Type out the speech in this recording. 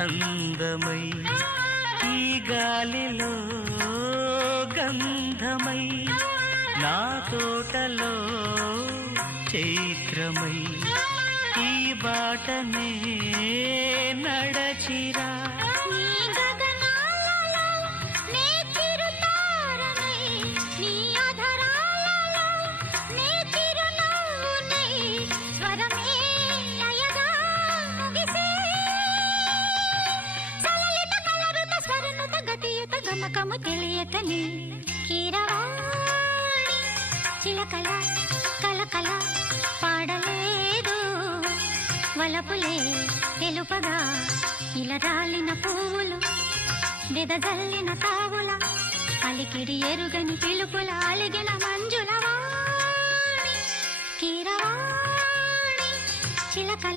అందమై ఈ గాలిలో గంధమై నా తోటలో చైత్రమై ఈ బాటనే నడచిరా గమకము తెలియకని కీరవాణి చిలకల కలకల పాడలేదు వలపులే తెలుపగా ఇలా రాలిన పువ్వులు వెదజల్లిన తావుల అలికిడి ఎరుగని పిలుపుల అలిగిన మంజుల వాణి కీరవాణి చిలకల